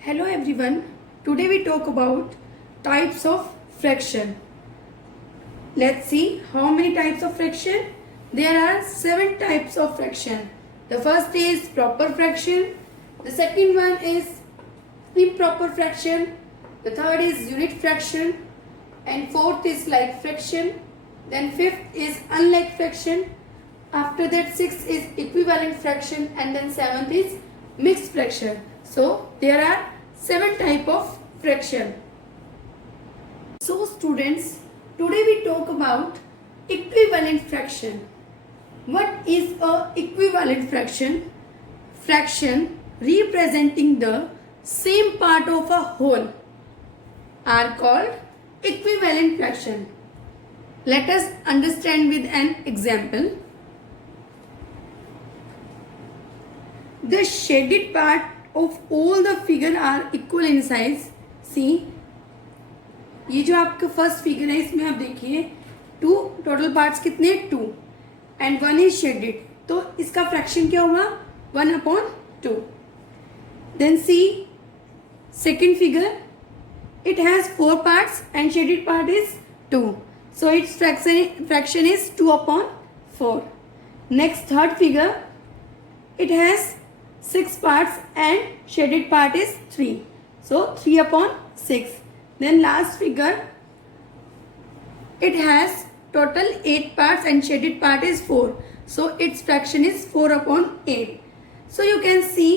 Hello everyone. Today we talk about types of fraction. Let's see how many types of fraction. There are 7 types of fraction. The first is proper fraction. The second one is improper fraction. The third is unit fraction. And fourth is like fraction. Then fifth is unlike fraction. After that sixth is equivalent fraction, and then seventh is mixed fraction. So there are 7 types of fraction. So students, today we talk about equivalent fraction. What is a equivalent fraction? Fraction representing the same part of a whole are called equivalent fraction. Let us understand with an example. The shaded part of all the figure are equal in size. See, ये जो आपका first figure है इसमें आप देखिए 2 total parts कितने 2 एंड 1 is shaded, तो इसका फ्रैक्शन क्या हुआ 1/2. Then see second figure, it has 4 parts and shaded part is 2, so its fraction is 2/4. Next third figure, it has 6 parts and shaded part is 3, so 3/6. Then last figure, it has total 8 parts and shaded part is 4, so its fraction is 4/8. So you can see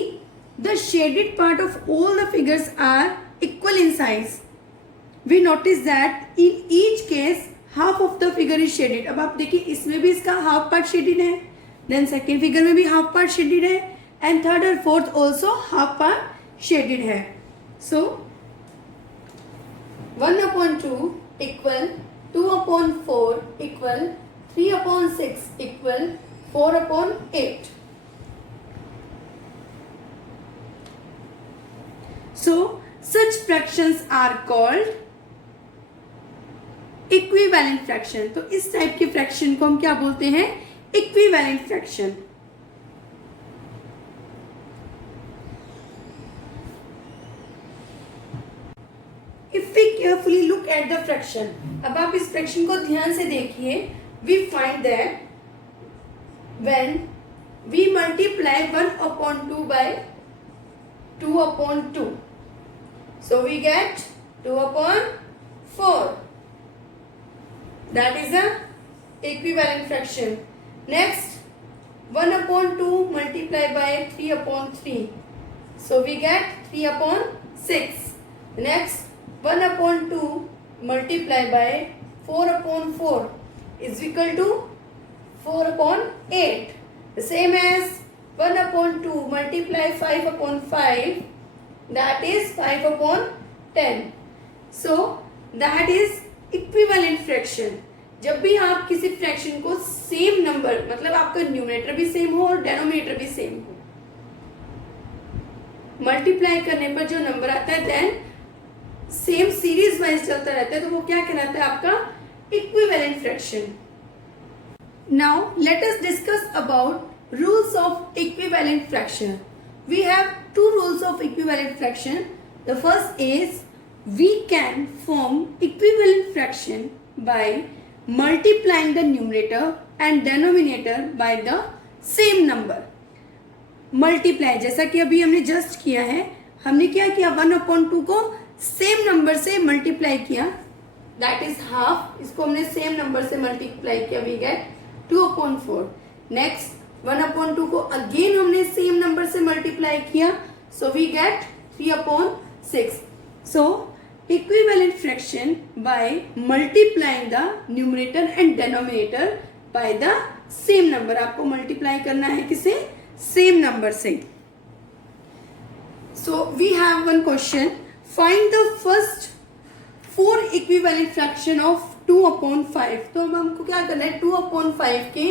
the shaded part of all the figures are equal in size. We notice that in each case half of the figure is shaded. अब आप देखिए इसमें भी इसका half part shaded है, then second figure में भी half part shaded है, एंड थर्ड और fourth also half part shaded है. सो 1/2 इक्वल 2/4 इक्वल 3/6 इक्वल 4/8. So such fractions are called equivalent fraction. तो इस टाइप के फ्रैक्शन को हम क्या बोलते हैं equivalent fraction. If we carefully look at the fraction, अब आप इस फ्रैक्शन को ध्यान से देखिए, we find that when we multiply 1/2 by 2/2, so we get 2/4. That is a equivalent fraction. Next, 1/2 multiplied by 3/3, so we get 3/6. Next, 1/2 multiplied by 4/4 is equal to 4/8. The same as 1/2 multiply 5/5, that is 5/10. So that is equivalent fraction. जब भी आप किसी फ्रैक्शन को same number, मतलब आपका न्यूमरेटर भी सेम हो और डेनोमिनेटर भी सेम हो, मल्टीप्लाई करने पर जो नंबर आता है देन सेम सीरीज वाइज चलता रहता है, तो वो क्या कहलाता है आपका equivalent fraction. Now let us discuss about rules of equivalent fraction. We have 2 rules of equivalent fraction. The first is we can form equivalent fraction by multiplying the numerator and denominator by the same number. Multiply, जैसा कि अभी हमने जस्ट किया है, हमने क्या किया 1/2 को सेम नंबर से मल्टीप्लाई किया, दैट इज हाफ. इसको हमने सेम नंबर से मल्टीप्लाई किया, वी गेट 2/4. नेक्स्ट 1/2 को अगेन हमने सेम नंबर से मल्टीप्लाई किया, so we get 3/6. So equivalent fraction by multiplying the numerator and denominator by the same number. आपको मल्टीप्लाई करना है किसे सेम नंबर से. So we have one question. Find the first 4 equivalent fraction of 2/5. तो अब हमको क्या करना है 2/5 के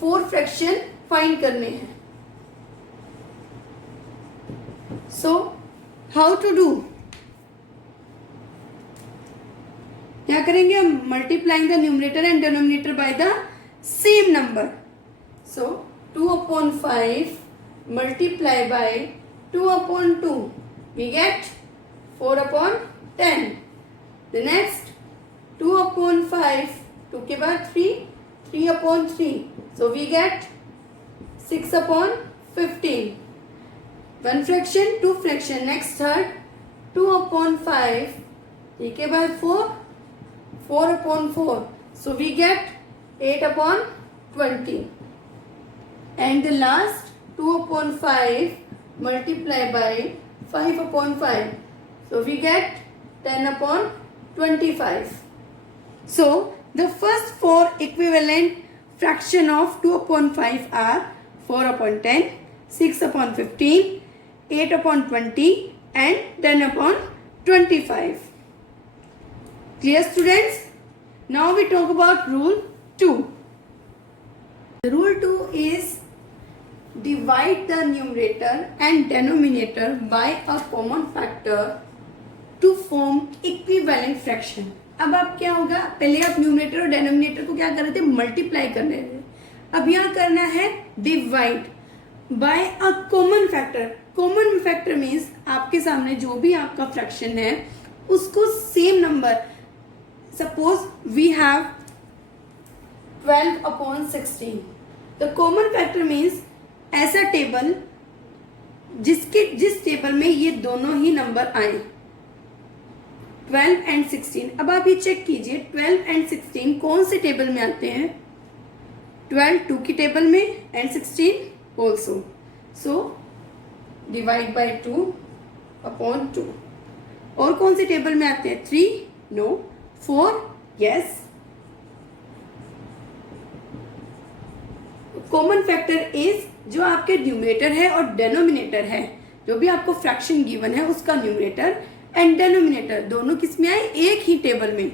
4 फ्रैक्शन फाइंड करने हैं. So how to do? क्या करेंगे हम multiplying the numerator and denominator by the same number. So 2/5 multiply by 2/2. we get 4 upon 10. The next 2 upon 5, 2 के बाद 3, 3 upon 3, so we get 6 upon 15. One fraction, two fraction. Next third 2 upon 5, 3 के बाद 4, 4 upon 4, so we get 8 upon 20. And the last 2 upon 5 multiply by 5 upon 5, so we get 10 upon 25. So the first four equivalent fraction of 2 upon 5 are 4 upon 10, 6 upon 15, 8 upon 20 and 10 upon 25. Clear, students? Now we talk about rule 2. The rule 2 is divide the numerator and denominator by a common factor to form equivalent fraction. अब आप क्या होगा, पहले आप न्यूमरेटर और डेनोमिनेटर को क्या कर रहे थे, मल्टीप्लाई कर रहे थे. अब यहाँ करना है divide by a common factor. Common factor means आपके सामने जो भी आपका फ्रैक्शन है उसको same number, suppose we have 12 upon 16. The common factor means ऐसा टेबल जिस टेबल में ये दोनों ही नंबर आए, 12 एंड 16. अब आप ये चेक कीजिए 12 एंड 16 कौन से टेबल में आते हैं. 12 2 की टेबल में and 16 also. So divide by 2 upon 2. और कौन से टेबल में आते हैं, 3 no, 4 yes. Common factor is जो आपके न्यूमरेटर है और डेनोमिनेटर है, जो भी आपको फ्रैक्शन गिवन है उसका न्यूमरेटर एंड डेनोमिनेटर दोनों किस में आए, एक ही टेबल में,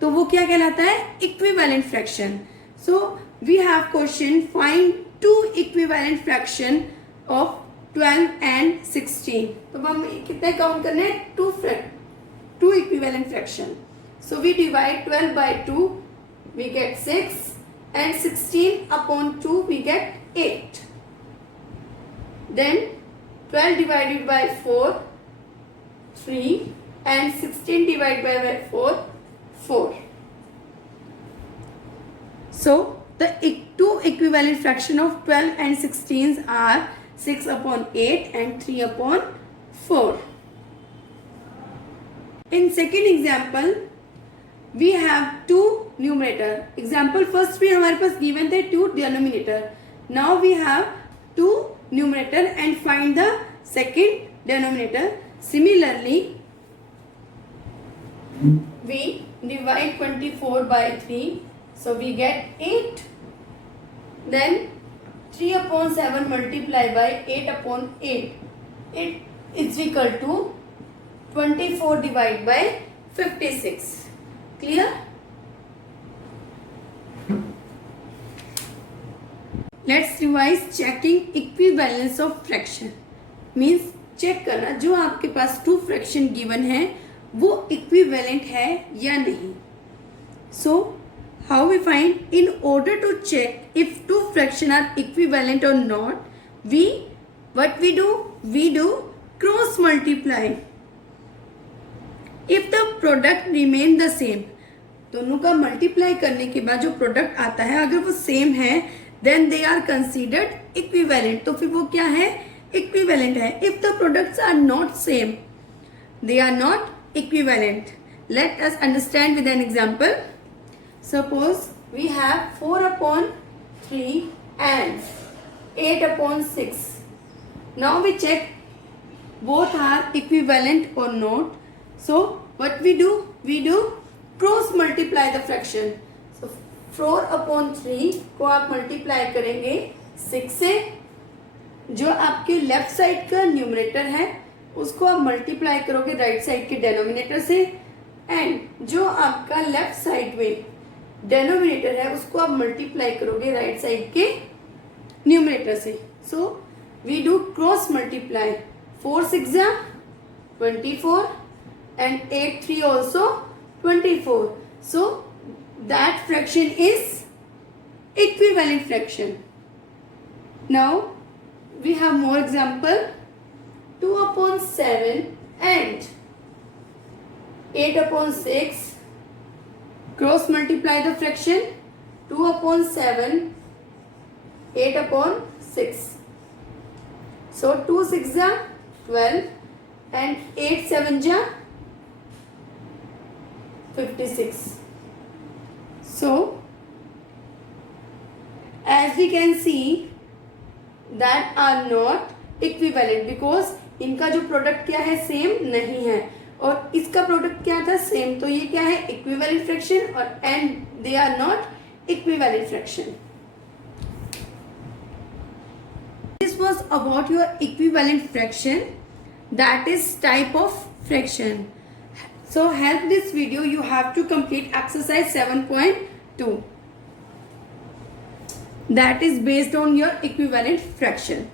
तो वो क्या कहलाता है, equivalent fraction. So we have question find two equivalent fraction of 12 and 16. तो हम कितने काउंट करने हैं, two equivalent fraction. So we divide 12 by 2, we get 6 and 16 upon 2 we get 8. Then 12 divided by 4, 3 and 16 divided by 4, 4. So the two equivalent fraction of 12 and 16 are 6 upon 8 and 3 upon 4. In second example we have two numerator. Example first भी हमारे पास given थे 2 denominator. Now we have 2 numerator and find the second denominator. Similarly we divide 24 by 3, so we get 8. Then 3 upon 7 multiply by 8 upon 8. It is equal to 24 divided by 56. Clear? Let's revise checking equivalence of fraction. Means check करना जो आपके पास to fraction given है वो इक्विवेलेंट है या नहीं. So how we find, in order to check if two fraction are equivalent और not, we do cross multiply. If the product remain the same, दोनों का मल्टीप्लाई करने के बाद जो प्रोडक्ट आता है अगर वो सेम है then they are considered equivalent. तो फिर वो क्या है, इक्विवेलेंट है. If the products are not same they are not equivalent. Let us understand with an example. Suppose we have 4 upon 3 and 8 upon 6. Now we check both are equivalent or not. So what we do cross multiply the fraction. So 4 upon 3 को आप मल्टीप्लाई करेंगे 6 से, जो आपके left side का न्यूमरेटर है उसको आप मल्टीप्लाई करोगे राइट साइड के डेनोमिनेटर से, एंड जो आपका लेफ्ट साइड में डेनोमिनेटर है उसको आप मल्टीप्लाई करोगे राइट साइड के न्यूमरेटर से. So we do cross multiply. 4 6 24 and 8 3 also 24. So that fraction is equivalent fraction. Now we have more example. 2/7 and 8/6. Cross multiply the fraction. 2/7, 8/6. So 2 6 are 12 and 8 7 are 56. So as we can see that are not equivalent because इनका जो प्रोडक्ट क्या है सेम नहीं है और इसका प्रोडक्ट क्या था सेम. तो ये क्या है इक्विवेलेंट फ्रैक्शन और and they are not equivalent fraction. This was about your equivalent fraction, that is type of fraction. So help this video you have to complete exercise 7.2 that is based on your equivalent fraction.